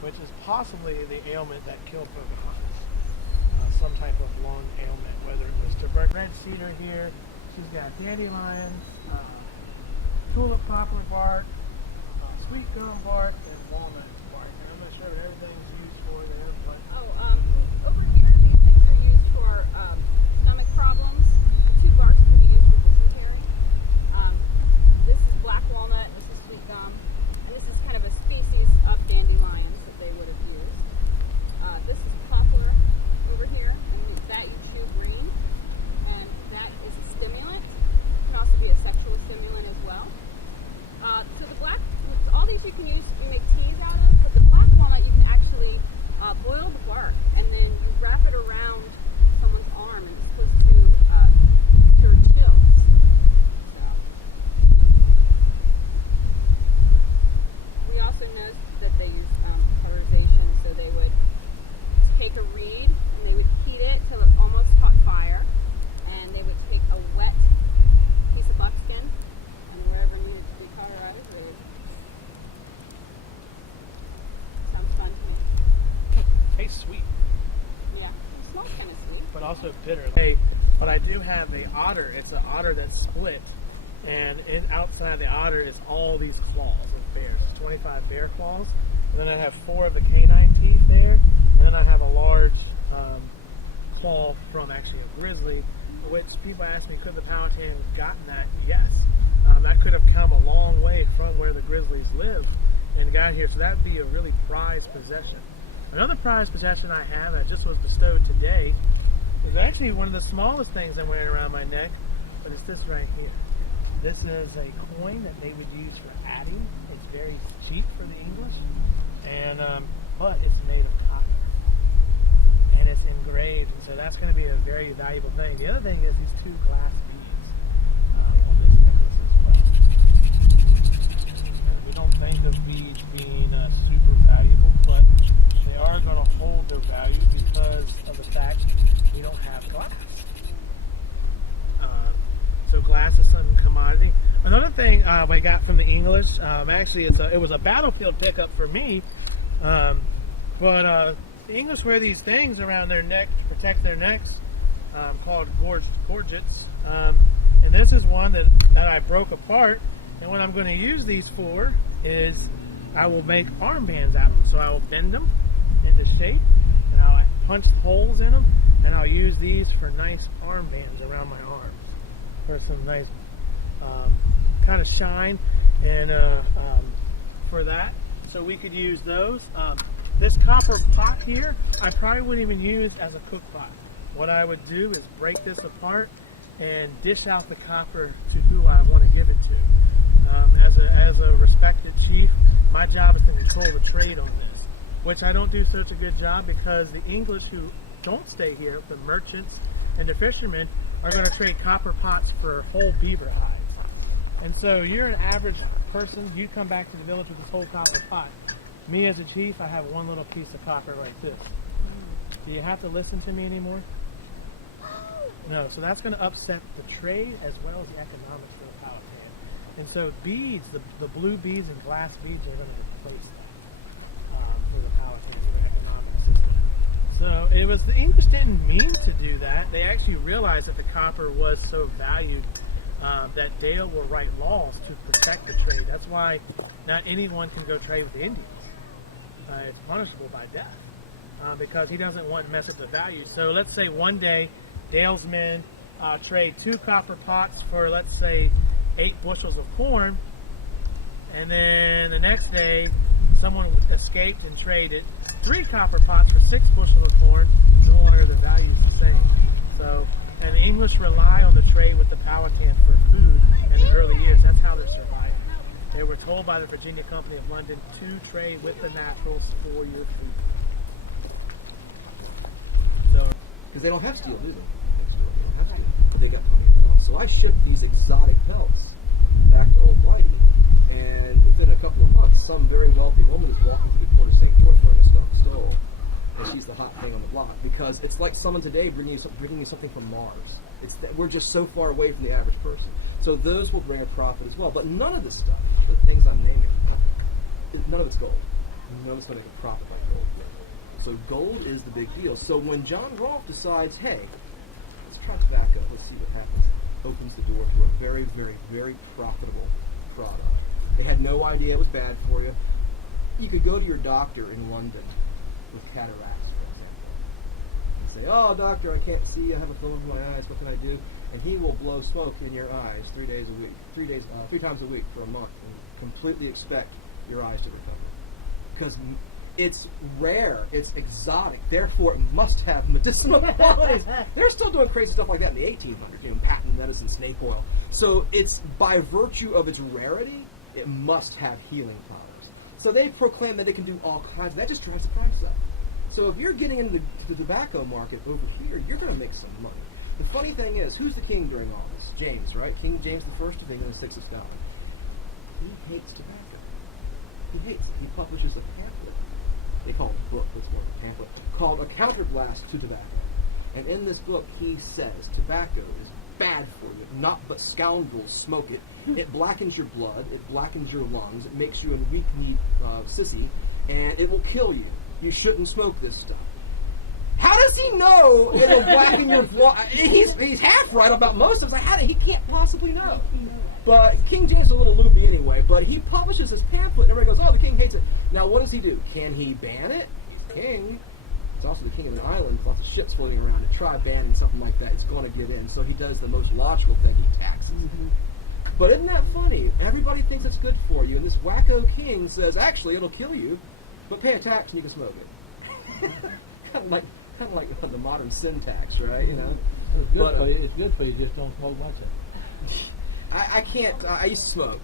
which is possibly the ailment that killed Pocahontas. Some type of lung ailment, whether it was tuberculosis. Red cedar here. She's got dandelion, tulip poplar bark, sweet gum bark, and walnut bark. And I'm not sure what everything's used for there, but Over here, these things are used for stomach problems. The 2 barks can be used for dysentery. This is black walnut, this is sweet gum, and this is kind of a species of dandelions that they would have used. This is poplar over here, and that you chew green, and that is a stimulant. It can also be a sexual stimulant as well. So the black, all these you can use, you make teas out of, but the black walnut you can actually boil the bark, and then you wrap it around someone's arm, and it's supposed to cure chills. So. We also know that they use colorization, so they would take a reed and they would heat it till it almost caught fire, and they would take a wet piece of buckskin and wherever needed to be colorized, they would. Sounds fun to me. tastes sweet, Yeah, it smells kind of sweet. but also bitter. Hey, but I do have the otter. It's an otter that's split, and outside the otter is all these claws of bears. 25 bear claws. And then I have 4 of the canine teeth there, and then I have a large claw from actually a grizzly, which people ask me, could the Powhatan have gotten that? Yes. That could have come a long way from where the grizzlies live and got here, so that would be a really prized possession. Another prized possession I have that just was bestowed today is actually one of the smallest things I'm wearing around my neck, but it's this right here. This is a coin that they would use for adding. It's very cheap for the English, and but it's made of cotton, and it's engraved, and so that's going to be a very valuable thing. The other thing is these 2 glass beads on this necklace as well. We don't think of beads being super valuable, but they are going to hold their value because of the fact we don't have glass. So glass is some commodity. Another thing I got from the English, actually it was a battlefield pickup for me, but the English wear these things around their neck to protect their necks, called gorgets, and this is one that I broke apart, and what I'm going to use these for is I will make armbands out of them. So I will bend them into shape, and I'll punch holes in them, and I'll use these for nice armbands around my arms for some nice kind of shine, and for that, so we could use those. This copper pot here, I probably wouldn't even use as a cook pot. What I would do is break this apart and dish out the copper to who I want to give it to. As a respected chief, my job is to control the trade on this, which I don't do such a good job because the English who don't stay here, the merchants and the fishermen, are going to trade copper pots for whole beaver hides. And so you're an average person, you come back to the village with this whole copper pot. Me as a chief, I have one little piece of copper like this. Do you have to listen to me anymore? No, so that's going to upset the trade as well as the economics for the Powhatan. And so beads, the blue beads and glass beads are going to replace that for the Powhatan, for the economic system. So it was, the English didn't mean to do that. They actually realized that the copper was so valued that Dale will write laws to protect the trade. That's why not anyone can go trade with the Indians. It's punishable by death because he doesn't want to mess up the value. So let's say one day Dale's men trade 2 copper pots for, let's say, 8 bushels of corn, and then the next day someone escaped and traded 3 copper pots for 6 bushels of corn. No longer the value is the same. So, and the English rely on the trade with the Powhatan for food in the early years. That's how they're surviving. They were told by the Virginia Company of London to trade with the naturals for your food. So, because they don't have steel, do they? They don't have steel, but they got plenty of pelts. So I shipped these exotic pelts back to Old Blighty, and within a couple of months, some very wealthy woman is walking through the port of St. George wearing a skunk stole, and she's the hot thing on the block, because it's like someone today bringing you something from Mars. It's that we're just so far away from the average person. So those will bring a profit as well. But none of this stuff, the things I'm naming, none of it's gold. nobody's going to make a profit by gold. So gold is the big deal. So when John Rolfe decides, hey, let's try tobacco, let's see what happens, opens the door to a very, very, very profitable product. They had no idea it was bad for you. You could go to your doctor in London with cataracts, for example, and say, oh, doctor, I can't see, I have a film in my eyes, what can I do? And he will blow smoke in your eyes 3 days a week, 3 times a week for a month, and completely expect your eyes to recover. Because it's rare, it's exotic, therefore it must have medicinal qualities. They're still doing crazy stuff like that in the 1800s, patent medicine, snake oil. So it's by virtue of its rarity, it must have healing powers. So they proclaim that it can do all kinds of that. Just drives the price up. So if you're getting into the tobacco market over here, you're going to make some money. The funny thing is, who's the king during all this? James, right? King James I of England, 6th down. He hates tobacco. He hates it. He publishes a pamphlet. They call it a book, but it's more a pamphlet, called A Counterblast to Tobacco. And in this book, he says tobacco is bad for you. Not but scoundrels smoke it. It blackens your blood. It blackens your lungs. It makes you a weak-kneed sissy, and it will kill you. You shouldn't smoke this stuff. How does he know it'll blacken your blood? He's half right about most of it. He can't possibly know. But King James is a little loopy anyway. But he publishes his pamphlet, and everybody goes, "Oh, the king hates it." Now, what does he do? Can he ban it? He's king. He's also the king of an island with lots of ships floating around. And try banning something like that, it's going to give in. So he does the most logical thing: he taxes. But isn't that funny? Everybody thinks it's good for you, and this wacko king says, "Actually, it'll kill you, but pay a tax and you can smoke it." kind of like the modern sin tax, right? You know. It's good for you. It's good for you. Just don't smoke much of it. I can't. I used to smoke.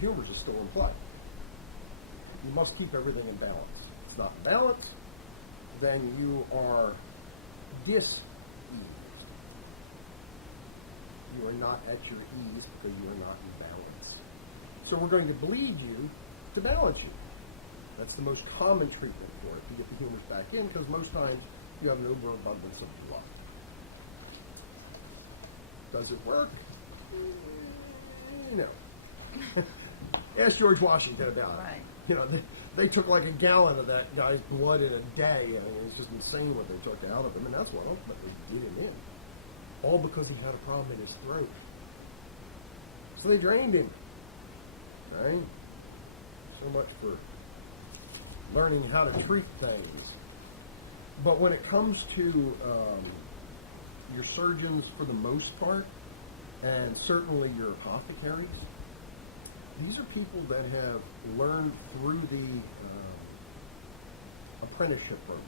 Humor's is still in play. You must keep everything in balance. If it's not in balance, then you are dis-eased. You are not at your ease because you are not in balance. So we're going to bleed you to balance you. That's the most common treatment for it, to get the humors back in, because most times you have an overabundance of blood. Does it work? No. Ask George Washington about it. Right. You know, they took like a gallon of that guy's blood in a day, and it was just insane what they took out of him, and that's what ultimately beat him in. All because he had a problem in his throat. So they drained him. Right? So much for learning how to treat things. But when it comes to your surgeons, for the most part, and certainly your apothecaries, these are people that have learned through the apprenticeship program.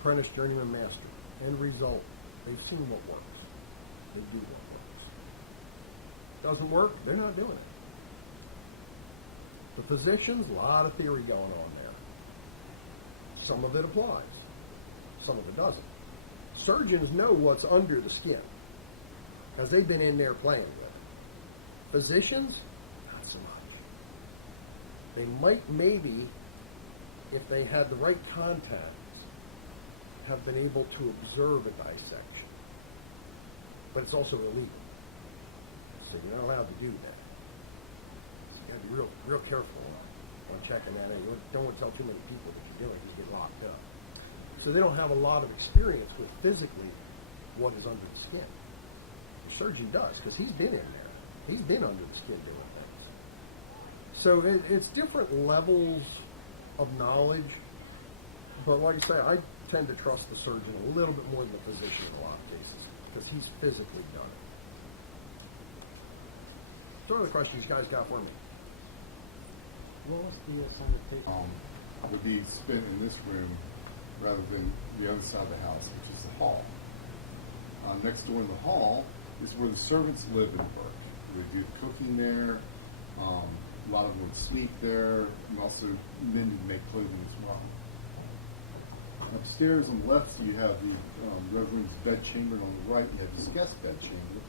Apprentice, journeyman, master. End result, they've seen what works. They do what works. Doesn't work, they're not doing it. The physicians, a lot of theory going on there. Some of it applies. Some of it doesn't. Surgeons know what's under the skin, because they've been in there playing with it. Physicians, not so much. They might maybe, if they had the right contacts, have been able to observe a dissection. But it's also illegal. So you're not allowed to do that. So you got to be real careful on checking that. You don't want to tell too many people that you're doing, because you get locked up. So they don't have a lot of experience with physically what is under the skin. The surgeon does, because he's been in there. He's been under the skin doing things. So it's different levels of knowledge. But like I say, I tend to trust the surgeon a little bit more than the physician in a lot of cases, because he's physically done it. So what other questions you guys got for me? What was the scientific? Would be spent in this room rather than the other side of the house, which is the hall. Next door in the hall is where the servants live and work. We do cooking there. A lot of them would sleep there, and also men would make clothing as well. Upstairs on the left, you have the Reverend's bed chamber, and on the right, you have his guest bed chamber,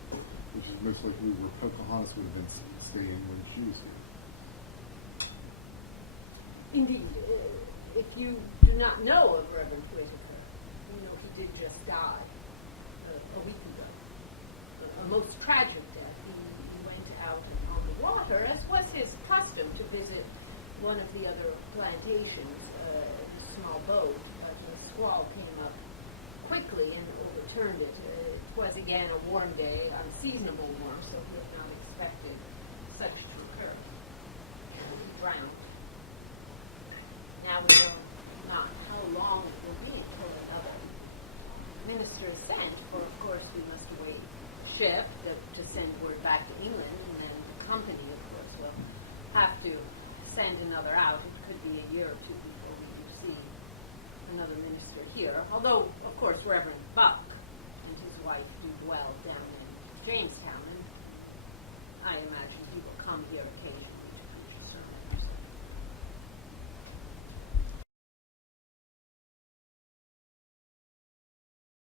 which is most likely where Pocahontas would have been staying when she was here. Indeed, if you do not know of Reverend Christopher, you know he did just die a week ago. A most tragic death. He went out on the water, as was his custom. visit one of the other plantations, a small boat. The squall came up quickly and overturned it. It was again a warm day, unseasonable warm, so we have not expected such to occur. And we drowned. Now we know not how long it will be until another minister is sent, for of course we must await ship to send word back to England, and then the company, of course, will have to send another out. It could be a year or two before we receive another minister here. Although, of course, Reverend Buck and his wife do well down in Jamestown, and I imagine he will come here occasionally.